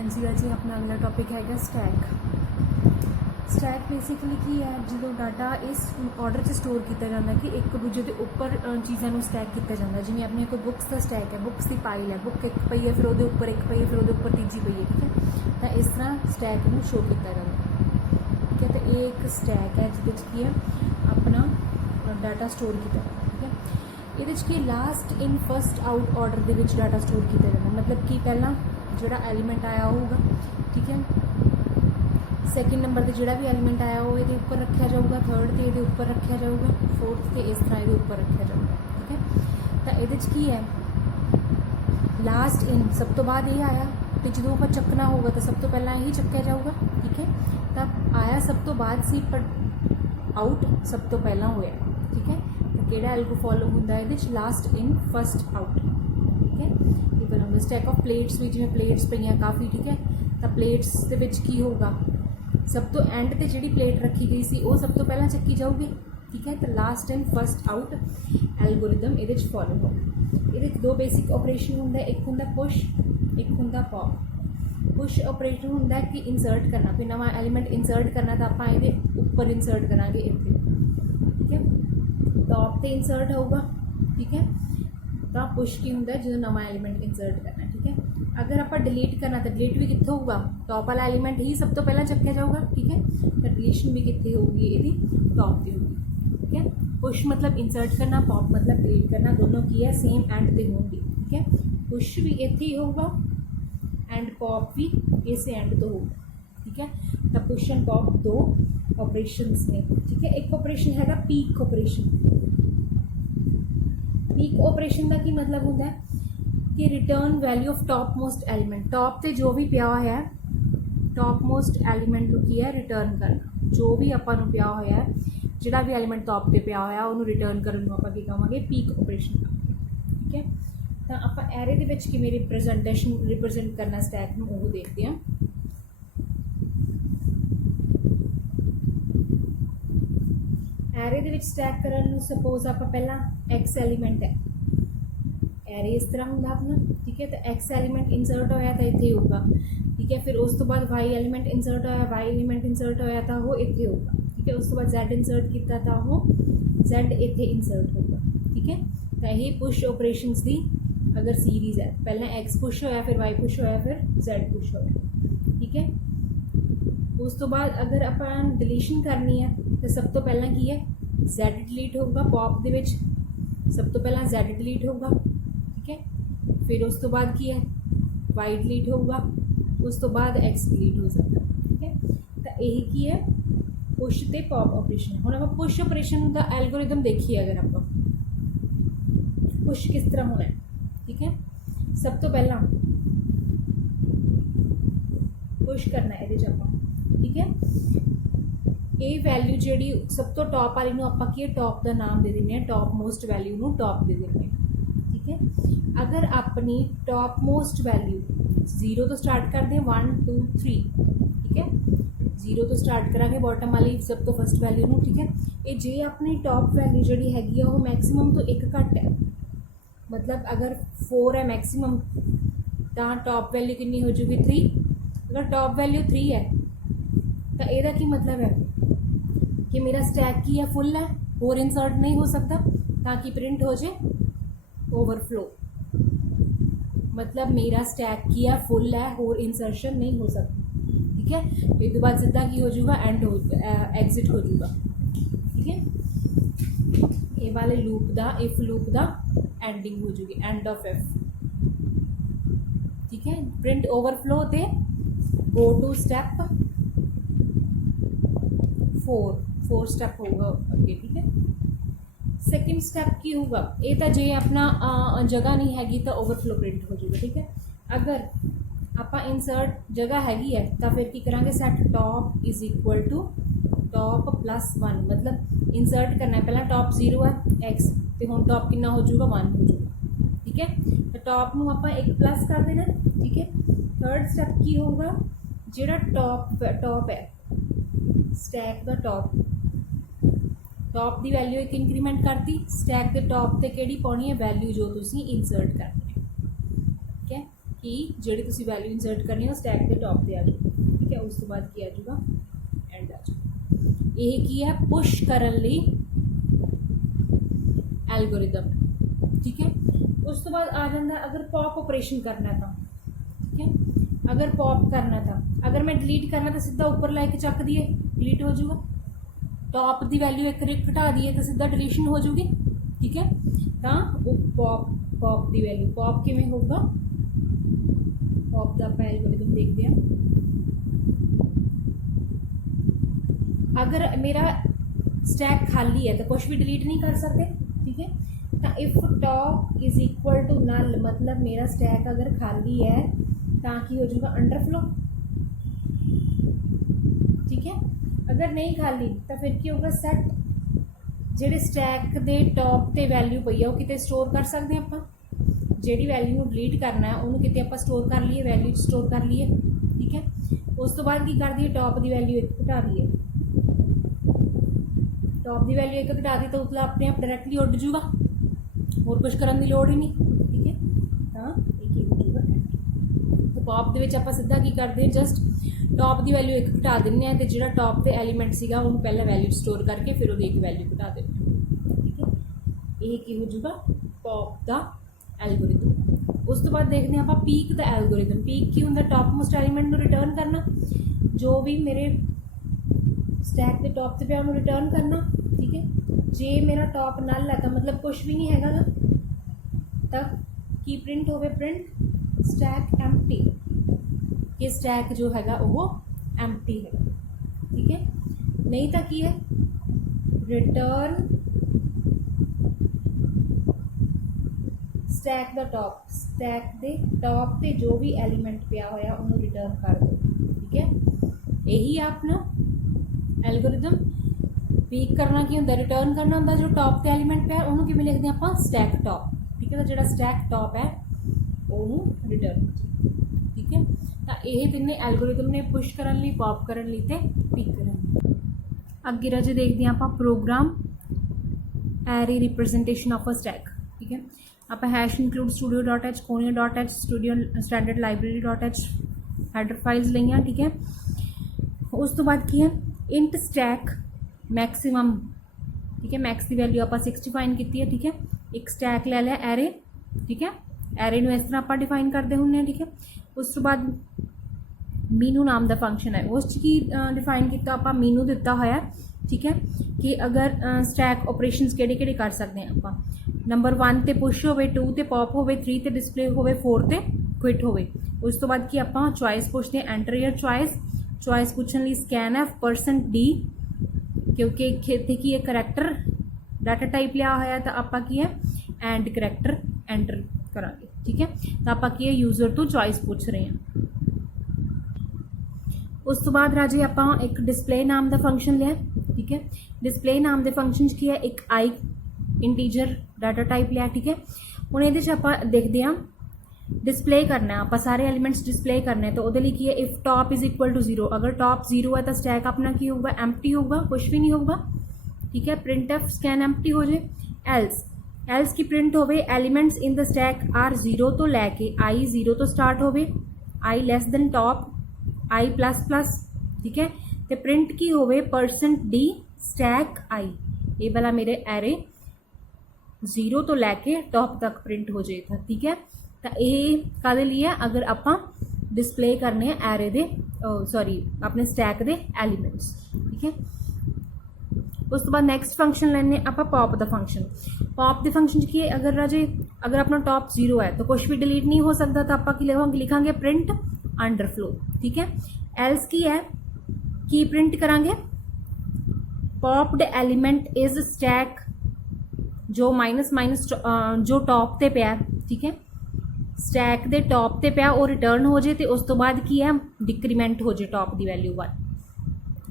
हाँ जी जी अपना अगला टॉपिक हैगा स्टैक। स्टैक बेसिकली की है जो डाटा इस ऑर्डर से स्टोर किया जाता है कि एक दूजे के उपर चीज़ों स्टैक किया जाता है। जिवें अपने कोई बुक्स का स्टैक है, बुक्स की पाइल है, बुक एक पई है, फिर वो उपर एक पई है, फिर वो उपर तीजी पई है। ठीक है, तो इस तरह स्टैक में शो किया जाता है। ठीक है, तो ये एक स्टैक है जिस की है अपना डाटा स्टोर किया। ठीक है, ये की last in first out order के डाटा स्टोर किया जाता है। मतलब कि पहला जोड़ा एलीमेंट आया होगा, ठीक है, सैकेंड नंबर पर जोड़ा भी एलीमेंट आया हो ये उपर रखा जाऊगा, थर्ड तो ये उपर रखा जाऊगा, फोर्थ के इस तरह ये उपर रखा जाऊगा। ठीक है, तो ये की है लास्ट इन सब तो बाद ये आया, तो जो आप चकना होगा तो सब तो पहला यही चक्या जाऊगा। ठीक है, तब आया सब तो बाद सी पर आउट सब तो पहला होया। ठीक है, तो केड़ा एल्गो फॉलो होंदा है ये लास्ट इन फस्ट आउट। ठीक है, ये बनाऊंगा स्टैक ऑफ प्लेट्स भी जिवें प्लेट्स पईयां काफ़ी। ठीक है, तो प्लेट्स दे विच की होगा सब तो एंड ते जिहड़ी प्लेट रखी गई सी वो सब तो पहला चक्की जाऊगी। ठीक है, तो last in first out algorithm ये फॉलो होगा। ये दो बेसिक ऑपरेशन होंगे, एक होंगे पुश, एक होंगे पॉप। पुश ऑपरेशन होंगे कि इंसर्ट करना, कोई नवा एलीमेंट इंसर्ट करना तो आप ये उपर इंसर्ट करांगे इत्थे। ठीक है, टॉप ते इंसर्ट होगा। ठीक है, तो पुश की होंगे जो नवा एलीमेंट इंसर्ट करना। ठीक है, अगर आप डिलीट करना तो डिलीट भी कितने होगा, टॉप वाला एलीमेंट ही सब तो पहला चक्या जाऊगा। ठीक है, तो डिलीशन भी कितने होगी ये टॉप की होगी। ठीक है, पुश मतलब इंसर्ट करना, पॉप मतलब डिलीट करना, दोनों की है सेम एंड पे होंगी। ठीक है, पुश भी इत्थे ही होगा एंड पॉप भी इस एंड तो होगा। ठीक है, तो पुश एंड पॉप दो ऑपरेशंस ने। ठीक है, एक ऑपरेशन हैगा पीक ऑपरेशन। पीक ऑपरेशन का की मतलब होता है कि return value of top most element, top से जो भी पिया होया है टॉप मोस्ट एलीमेंट की है रिटर्न करना। जो भी अपन पिया होया है जिहड़ा भी एलीमेंट टॉप पर पिया होया उन्होंने रिटर्न करने को आप कहांगे पीक ऑपरेशन का। ठीक है, तो आप एरे दे विच किवें रिप्रजेंट करना स्टैक में वो देखते हैं। एरे दे विच स्टैक करन सपोज आप पहला एक्स एलीमेंट है, एरे इस तरह होंगे अपना। ठीक है, तो एक्स एलीमेंट इंसर्ट होया तो इत्थे होगा। ठीक है, फिर उस तो बाद वाई एलीमेंट इंसर्ट होया, वाई एलीमेंट इंसर्ट होया तो वो इत्थे होगा। ठीक है, उस तो बाद जैड इंसर्ट किया था वो जैड इत्थे इंसर्ट होगा। ठीक है, तो यही पुश ऑपरेशंस दी अगर सीरीज है, पहले एक्स पुश होया, फिर वाई पुश होया, फिर जैड पुश होया। ठीक है, उस तो बाद अगर अपन डिलीशन करनी है तो सब तो पहला की है जैड डिलीट होगा, पॉप दे विच सब तो पहला जैड डिलीट होगा। ठीक है, फिर उस तो बाद की है वाई डिलीट होगा, उस तो बाद एक्स डिलीट हो सकता। ठीक है, तो यही की है पुश ते पॉप ऑपरेशन। हुण आप पुश ऑपरेशन का एल्गोरिदम देखिए, अगर आप पुश किस तरह होना है। ठीक है, सब तो पहला पुश करना है ये आप। ठीक है, ये वैल्यू जी सब तो टॉप वाली आप टॉप का नाम दे दें, टॉप मोस्ट वैल्यू को टॉप दे दें। ठीक है, अगर अपनी टॉप मोस्ट वैल्यू 0 तो स्टार्ट कर दें, 1 2 3। ठीक है, 0 तो स्टार्ट करा बॉटम वाली सब तो फस्ट वैल्यू में। ठीक है, ये जे अपनी टॉप वैल्यू जी हैगी वो मैक्सीमम तो एक घट है, मतलब अगर 4 है मैक्सीमम तो टॉप वैल्यू कितनी हो जाएगी 3। अगर टॉप वैल्यू 3 है तो यदा की मतलब है कि मेरा स्टैक की है फुल है, और इंसर्ट नहीं हो सकता ताकि प्रिंट हो जाए ओवरफ्लो। मतलब मेरा स्टैक किया फुल है और इंसर्शन नहीं हो सकता। ठीक है, एक तो बाद सीधा की हो जाएगा एंड हो एग्जिट हो जाएगा। ठीक है, ये वाले लूप दा इफ लूप दा एंडिंग हो जाएगी एंड ऑफ एफ। ठीक है, प्रिंट ओवरफ्लो ते गो टू स्टेप 4 स्टेप होगा अगे। ठीक है, सैकेंड स्टेप की होगा ये तो जे अपना जगह नहीं हैगी तो ओवरफ्लो प्रिंट हो जाएगा। ठीक है, अगर आप इंसर्ट जगह हैगी है तो फिर की करांगे set top is equal to top +1। मतलब इंसर्ट करना है, पहला टॉप 0 है एक्स तो हम टॉप कितना हो जाएगा 1 हो जाएगा। ठीक है, तो टॉप में आप एक प्लस कर देना। ठीक है, थर्ड स्टेप की होगा जोड़ा टॉप है स्टैक का टॉप की वैल्यू एक इंक्रीमेंट करती, स्टैक के टॉप से केड़ी पानी है वैल्यू जो तुसी इंसर्ट करनी है। ठीक है, कि ਜਿਹੜੀ ਤੁਸੀਂ ਵੈਲਿਊ ਇਨਸਰਟ ਕਰਨੀ ਹੈ ਉਹ ਸਟੈਕ ਦੇ ਟੌਪ ਤੇ ਆ ਜਾਊ। ਠੀਕ ਹੈ, ਉਸ ਤੋਂ ਬਾਅਦ ਕੀ ਆ ਜਾਊਗਾ, ਐਂਡ ਆ ਜਾਊਗਾ। ਇਹ ਕੀ ਹੈ, ਪੁਸ਼ ਕਰਨ ਲਈ ਐਲਗੋਰਿਦਮ। ठीक है, उस तो बाद आ जाता है अगर पॉप ऑपरेशन करना था। ठीक है, अगर पॉप करना था, अगर मैं डिलीट करना तो सीधा ऊपर लैके चक दिए डिलीट हो जाऊगा। टॉप की वैल्यू एक घटा दिए तो सीधा डिलीशन हो जाऊगी। ठीक है, तो वो पॉप की वैल्यू पॉप किवें होगा, पॉप का आप एल्गोरिथम देखते हैं। अगर मेरा स्टैक खाली है तो कुछ भी डिलीट नहीं कर सकते। ठीक है, तो if top is equal to null, मतलब मेरा स्टैक अगर खाली है तो की हो जाएगा अंडरफ्लो। ठीक है, अगर नहीं खाली तो फिर की होगा, सैट जेडे स्टैक के टॉप ते वैल्यू पई है वो किते स्टोर कर सकते हैं आप। जेडी वैल्यू डिलीट करना है उन्होंने किते आप स्टोर कर लिए, वैल्यू स्टोर कर लिए। ठीक है, उस तो बाद की कर दिए, टॉप की वैल्यू एक घटा दी है, टॉप की वैल्यू एक घटा दी तो मतलब अपने आप डायरैक्टली उड़ जूगा, और कुछ करने की लोड़ ही नहीं। ठीक है, तो एक ही हो जाएगा। तो पॉप के आप सीधा की करते हैं, जस्ट टॉप की वैल्यू एक घटा दें तो जो टॉप के एलीमेंट से उन्होंने पहले वैल्यू स्टोर करके फिर वो एक वैल्यू घटा दें। ठीक है, ये की हो जाएगा पॉप का एल्गोरिथम। उस तो बाद देखते हैं आप पीक का एल्गोरिथम। पीक की होंगे, टॉप मोस्ट एलीमेंट को रिटर्न करना, जो भी मेरे स्टैक के टॉप से पे उन्होंने रिटर्न करना। ठीक है, जे मेरा टॉप नल है तो मतलब कुछ भी नहीं है ना, तब की प्रिंट होवे, प्रिंट स्टैक एम्प्टी, कि स्टैक जो है वो एम्प्टी है। ठीक है, नहीं तो की है, return stack the top, stack they top ते जो भी एलीमेंट पिया होया उन्होंने रिटर्न कर दो। ठीक है, यही है अपना एल्गोरिथम। पीक करना की होंगे, रिटर्न करना होंगे जो टॉप के एलीमेंट पे है उन्होंने किमें लिखते हैं आप, स्टैक टॉप। ठीक है, तो जो स्टैक टॉप है उन्होंने रिटर्न। ठीक है, तो यह तीनों एल्गोरिथम ने पुश करने लिए, पॉप करने लिए, पीक करने। अगे राजे देखते हैं आप program array representation of a stack. ठीक है, आप hash include studio.h, conio.h, studio standard library.h header files लिया। ठीक है, उस तो बाद की है इंट स्टैक मैक्सिमम। ठीक है, मैक्स की वैल्यू आप 6 डिफाइन की है। ठीक है, एक स्टैक ले लिया एरे। ठीक है, एरे में इस तरह आप डिफाइन करते होंगे। ठीक है, उस तो बाद मीनू नाम का फंक्शन है, उस की डिफाइन किया आप मीनू दिता होया। ठीक है, कि अगर स्टैक ऑपरेशंस किहड़े-किहड़े कर सकते हैं आप, नंबर 1 ते पुश होवे, 2 ते पॉप होवे, 3 ते डिस्प्ले होवे, 4 ते क्विट होवे। उस तो बाद की आप चॉइस पुछते हैं, एंटर योर चॉइस। चॉइस पूछने लिए स्कैन एफ %d, क्योंकि इत्थे की एक करैक्टर डाटा टाइप लिया होया तो आप की है एंड करैक्टर एंटर करांगे। ठीक है, तो आप की है यूजर तो चॉइस पूछ रहे हैं। उस तो बाद राजे आप एक डिस्प्ले नाम का फंक्शन लिया। ठीक है, डिस्प्ले नाम के फंक्शन की है एक आई इंटीजर डाटा टाइप लिया। ठीक है, हुण ये आप देखते हैं डिस्प्ले करना है, आप सारे एलीमेंट्स डिस्प्ले करने हैं, तो वो लिए की है if top is equal to 0, अगर टॉप 0 है तो स्टैक अपना की होगा, एम्प्टी होगा, कुछ भी नहीं होगा। ठीक है, प्रिंट एफ स्कैन एम्प्टी हो जाए। एल्स की प्रिंट होवे elements in the stack are 0 तो लैके आई 0 तो स्टार्ट होवे, i less than top, i ++। ठीक है, तो प्रिंट की होवे %d स्टैक आई, ये वाला मेरे एरे 0 तो लैके टॉप तक प्रिंट हो जाए था। ठीक है, तो ये कादे लिए, अगर आप डिस्प्ले करने एरे दे सॉरी अपने स्टैक दे एलीमेंट्स। ठीक है, उस तो बाद नैक्सट फंक्शन लेने आप पॉप का फंक्शन। पॉप के फंक्शन की अगर राजे अगर अपना टॉप 0 है तो कुछ भी डिलीट नहीं हो सकता, तो आप लिखांगे प्रिंट अंडरफ्लो। ठीक है, एल्स की है की प्रिंट करांगे पॉप्ड एलिमेंट इज स्टैक जो माइनस जो टॉप ते पे। ठीक है, स्टैक दे टॉप ते पे वो रिटर्न हो जाए, तो उस तो बाद की है डिक्रीमेंट हो जाए टॉप की वैल्यू 1।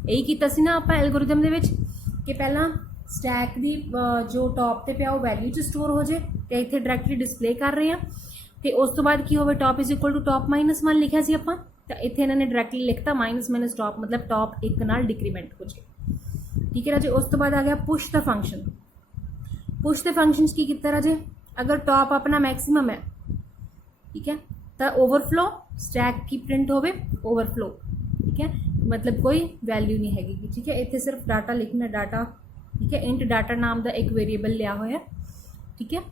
यही किया सी ना आप एल्गोरिथम दे विच कि पहला स्टैक की जो टॉप ते पे वो वैल्यू च स्टोर हो जाए, तो इतने डायरैक्टली डिस्प्ले कर रहे हैं। तो उस तो बाद की हो top is equal to top -1 लिखा सी आप, तो इतने इन्होंने डायरैक्टली लिखता माइनस टॉप, मतलब टॉप 1 नाल डिक्रीमेंट हो जाए। ठीक है राजे, उस तो बाद आ गया push the function. Push the function की कितना राजे, अगर टॉप अपना मैक्सिमम है, ठीक है, तो ओवरफ्लो स्टैक की प्रिंट होवे ओवरफ्लो, ठीक है, मतलब कोई वैल्यू नहीं हैगी, ठीक है। इतने सिर्फ डाटा लिखना, डाटा, ठीक है। इंट डाटा नाम का एक वेरिएबल लिया हुआ है, ठीक है।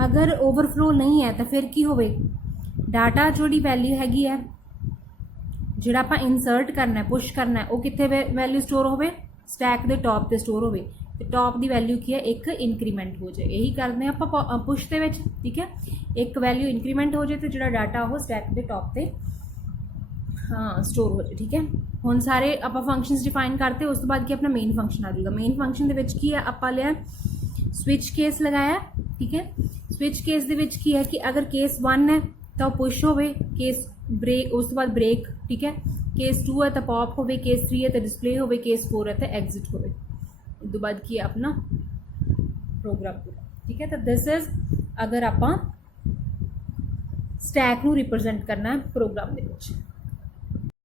अगर ओवरफ्लो नहीं है तो फिर की होवे, डाटा जोड़ी वैल्यू हैगी है जिहड़ा आपां इंसर्ट करना है, पुश करना है, वो कित्थे वैल्यू स्टोर होवे, स्टैक के टॉप ते स्टोर होवे। तो टॉप की वैल्यू की है, एक इंक्रीमेंट हो जाए, यही करते हैं आपां पुश दे विच, ठीक है। एक वैल्यू इंक्रीमेंट हो जाए तो जिहड़ा डाटा वो स्टैक के टॉप ते हाँ स्टोर हो जाए, ठीक है। हुण सारे आपां फंक्शनस डिफाइन करते, उस तो बाद की अपना मेन फंक्शन आ जाएगा। मेन फंक्शन दे विच की है, आपां लिया स्विच केस लगाया, ठीक है। स्विच केस दे विच की है कि अगर केस 1 है तो पुश होवे, केस ब्रेक उस तो बाद ब्रेक, ठीक है। केस 2 है तो पॉप होवे, केस 3 है तो डिस्प्ले होवे, केस 4 है तो एग्जिट होवे। उस तो बाद की अपना प्रोग्राम पूरा, ठीक है। तो दिस इज अगर आपां स्टैक नू रिप्रजेंट करना है प्रोग्राम दे विच।